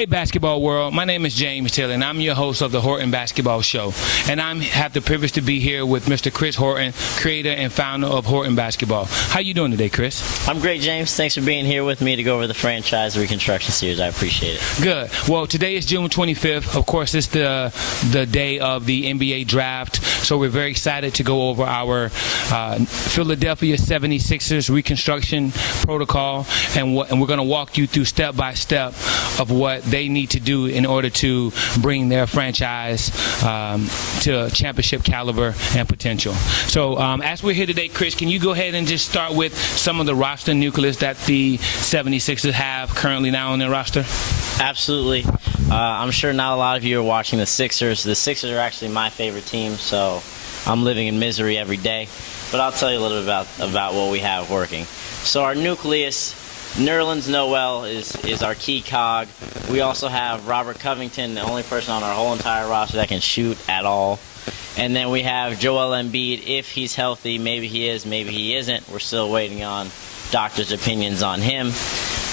Hey basketball world, my name is James Taylor and I'm your host of the Horton Basketball Show. And I have the privilege to be here with Mr. Chris Horton, creator and founder of Horton Basketball. How you doing today, Chris? I'm great, James. Thanks for being here with me to go over the franchise Reconstruction series. I appreciate it. Good. Well, today is June 25th. Of course, it's the day of the NBA draft. So we're very excited to go over our Philadelphia 76ers Reconstruction protocol, and we're going to walk you through step by step of what they need to do in order to bring their franchise to championship caliber and potential. So as we're here today, Chris, can you go ahead and just start with some of the roster nucleus that the 76ers have currently now on their roster? Absolutely. I'm sure not a lot of you are watching the Sixers. The Sixers are actually my favorite team, so I'm living in misery every day. But I'll tell you a little bit about what we have working. So our nucleus, Nerlens Noel is our key cog. We also have Robert Covington, the only person on our whole entire roster that can shoot at all. And then we have Joel Embiid, if he's healthy. Maybe he is, maybe he isn't. We're still waiting on doctors' opinions on him.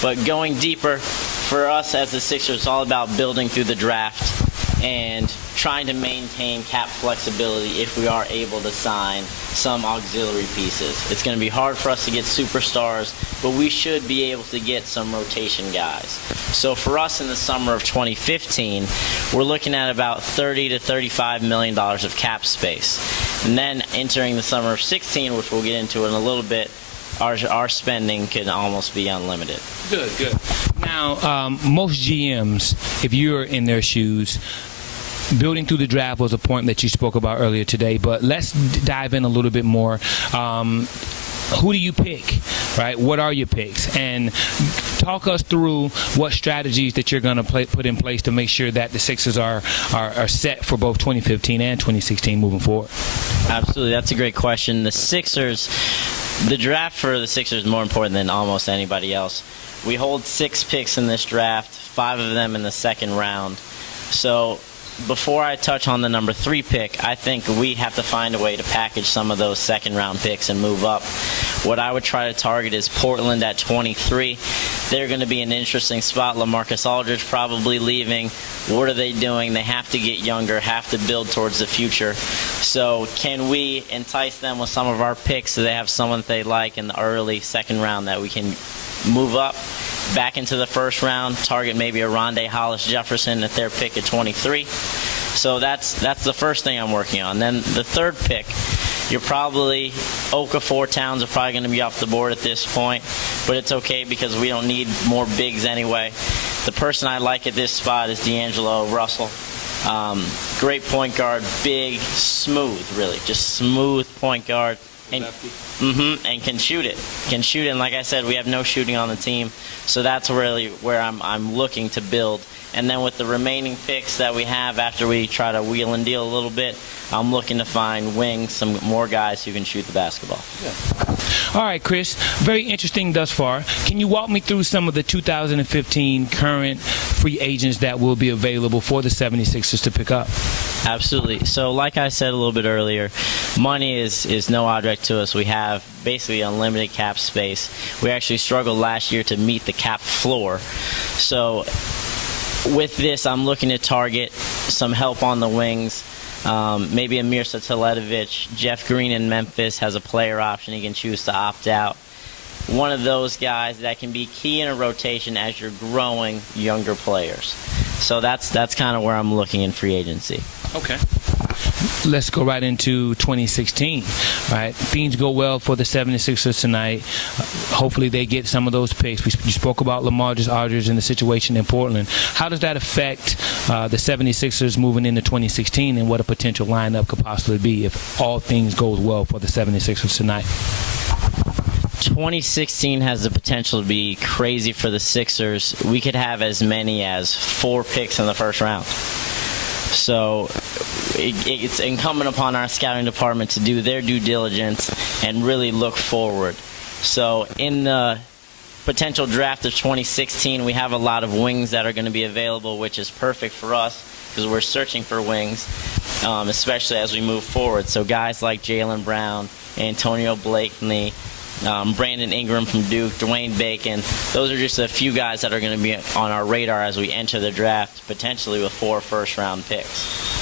But going deeper, for us as the Sixers, it's all about building through the draft and trying to maintain cap flexibility if we are able to sign some auxiliary pieces. It's going to be hard for us to get superstars, but we should be able to get some rotation guys. So for us in the summer of 2015, we're looking at about $30 to $35 million of cap space. And then entering the summer of 16, which we'll get into in a little bit, our spending can almost be unlimited. Good, good. Now, most GMs, if you're in their shoes, building through the draft was a point that you spoke about earlier today, but let's dive in a little bit more. Who do you pick, right? What are your picks? And talk us through what strategies that you're going to put in place to make sure that the Sixers are set for both 2015 and 2016 moving forward. Absolutely. That's a great question. The draft for the Sixers is more important than almost anybody else. We hold 6 picks in this draft, 5 of them in the second round. So before I touch on the number 3 pick, I think we have to find a way to package some of those second-round picks and move up. What I would try to target is Portland at 23. They're going to be an interesting spot. LaMarcus Aldridge probably leaving. What are they doing? They have to get younger, have to build towards the future. So can we entice them with some of our picks so they have someone that they like in the early second round that we can move up back into the first round, target maybe a Rondé Hollis-Jefferson at their pick at 23. So that's the first thing I'm working on. Then the third pick, you're probably Okafor Towns are probably going to be off the board at this point, but it's okay because we don't need more bigs anyway. The person I like at this spot is D'Angelo Russell. Great point guard, big, smooth, really, just smooth point guard. And can shoot it. And like I said, we have no shooting on the team, so that's really where I'm looking to build. And then with the remaining picks that we have after we try to wheel and deal a little bit, I'm looking to find wings, some more guys who can shoot the basketball. Yeah. All right, Chris, very interesting thus far. Can you walk me through some of the 2015 current free agents that will be available for the 76ers to pick up? Absolutely. So like I said a little bit earlier, money is no object to us. We have basically unlimited cap space. We actually struggled last year to meet the cap floor. So with this, I'm looking to target some help on the wings. Maybe a Mirza Teletovic. Jeff Green in Memphis has a player option. He can choose to opt out. One of those guys that can be key in a rotation as you're growing younger players. So that's kind of where I'm looking in free agency. Okay. Let's go right into 2016. Right, things go well for the 76ers tonight. Hopefully they get some of those picks. You spoke about LaMarcus Aldridge and the situation in Portland. How does that affect the 76ers moving into 2016 and what a potential lineup could possibly be if all things goes well for the 76ers tonight? 2016 has the potential to be crazy for the Sixers. We could have as many as 4 picks in the first round. So it's incumbent upon our scouting department to do their due diligence and really look forward. So in the potential draft of 2016, we have a lot of wings that are going to be available, which is perfect for us because we're searching for wings, especially as we move forward. So guys like Jaylen Brown, Antonio Blakeney, Brandon Ingram from Duke, Dwayne Bacon. Those are just a few guys that are going to be on our radar as we enter the draft, potentially with 4 first-round picks.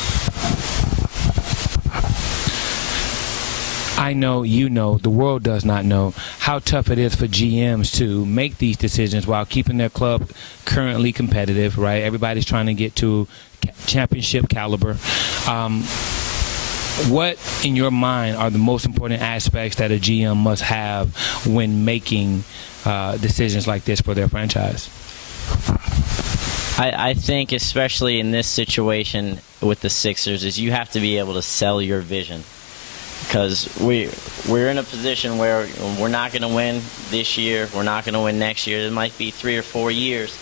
I know, you know, the world does not know how tough it is for GMs to make these decisions while keeping their club currently competitive, right? Everybody's trying to get to championship caliber. What, in your mind, are the most important aspects that a GM must have when making decisions like this for their franchise? I think, especially in this situation with the Sixers, is you have to be able to sell your vision. Because we're in a position where we're not going to win this year, we're not going to win next year. It might be 3 or 4 years,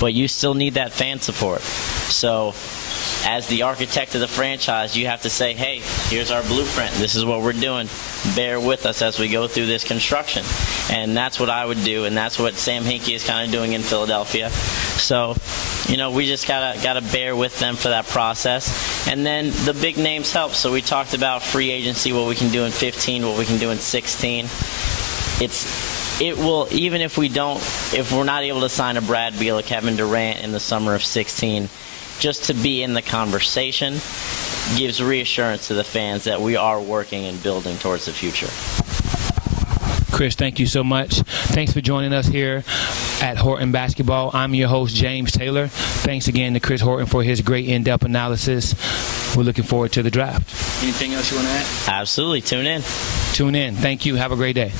but you still need that fan support. So as the architect of the franchise, you have to say, hey, here's our blueprint. This is what we're doing. Bear with us as we go through this construction. And that's what I would do, and that's what Sam Hinkie is kind of doing in Philadelphia. So, you know, we just gotta bear with them for that process. And then the big names help. So we talked about free agency, what we can do in 15, what we can do in 16. It will, even if we're not able to sign a Brad Beal, a Kevin Durant in the summer of 16, just to be in the conversation gives reassurance to the fans that we are working and building towards the future. Chris, thank you so much. Thanks for joining us here at Horton Basketball. I'm your host, James Taylor. Thanks again to Chris Horton for his great in-depth analysis. We're looking forward to the draft. Anything else you want to add? Absolutely. Tune in. Tune in. Thank you. Have a great day.